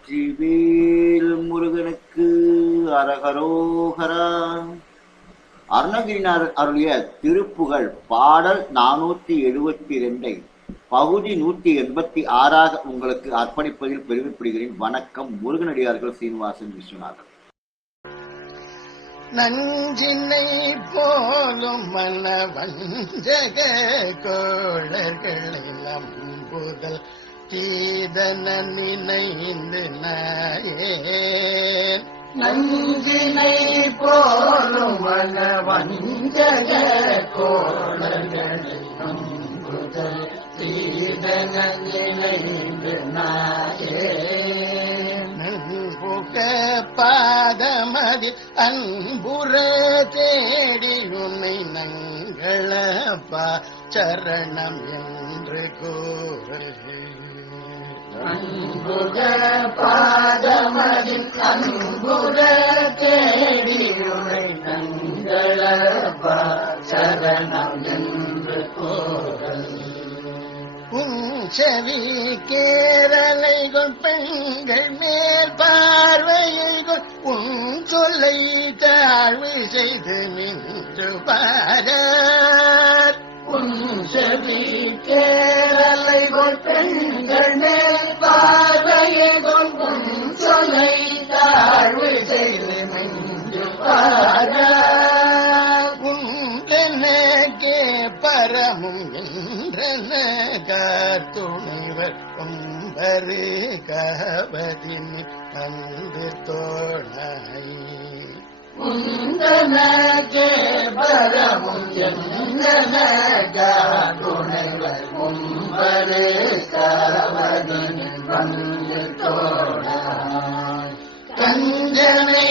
வெற்றிவேல் முருகனுக்கு அரகரோகரா. அருணகிரிநாதர் அருளிய திருப்புகழ் பாடல் நானூத்தி எழுபத்தி ரெண்டை பகுதி நூத்தி எண்பத்தி ஆறாக உங்களுக்கு அர்ப்பணிப்பதில் பெருமைப்படுகிறேன். வணக்கம் முருகனடியார்கள் சீனிவாசன் விஸ்வநாதன். நஞ்சினை போலும் மன வஞ்சக கோளர்களை நம்புதல் கீதன நினைந்து நாயேன் நஞ்சினை போலும் மன வஞ்சக கோளர்களை நம்புதல் சீதன நினைந்து நாயே பாதமதி அன்புற தேடி உன்னை நங்களப்பா சரணம் என்று கூறுகிறேன் அன்புக பாதமதில் அன்புக தேடி நங்களபா சரணம் என்று கோரல் செவி கேரளைகள் பெண்கள் மேல் பார்வைகள் உன் சொல்லை தாழ்வு செய்து நின்று பாரத் துணிவர் கொம்பரு கவதி வந்து தோணை உந்தனக்கே கும்பரு கவதின் வந்து கஞ்சனை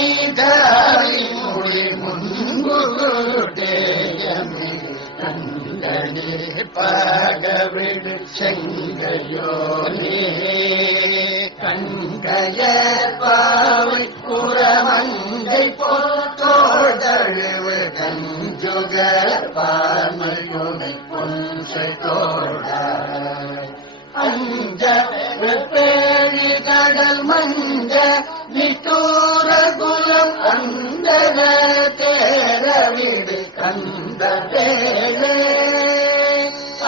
கண்டனே பாகவிடு செங்கையோனே கண்கைய பாவை புறமங்கை போத்தோடழுவு கஞ்சுக பார்மையுனை பொன்சை தோழ அஞ்ச பேழி கடல் மஞ்ச நிட்டூர குலம் அந்தன தேர வீடு கந்த வேளே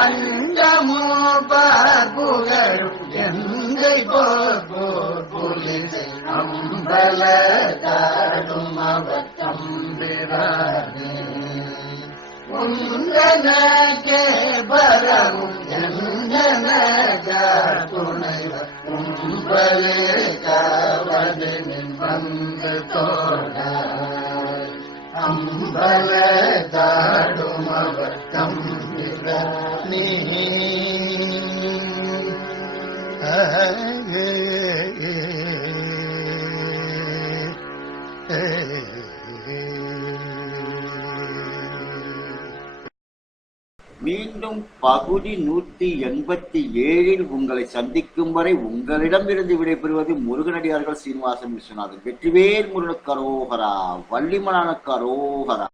அண்டமோ பாகுகரும் எந்தை போர் போர் அம்பல தாடும் அவர் தம்பிரானே உந்தனக்கே பரமும் என்னனக துணைவர் உம்பலே காவது வந்து தோடா बलदारुमवक्तम् विरत्निः மீண்டும் பகுதி நூத்தி எண்பத்தி ஏழில் உங்களை சந்திக்கும் வரை உங்களிடமிருந்து விடைபெறுவது முருகனடியார்கள் சீனிவாசன் விஸ்வநாதன். வெற்றிவேல் முருகனுக்கு அரோகரா வள்ளிமலானுக்கு அரோகரா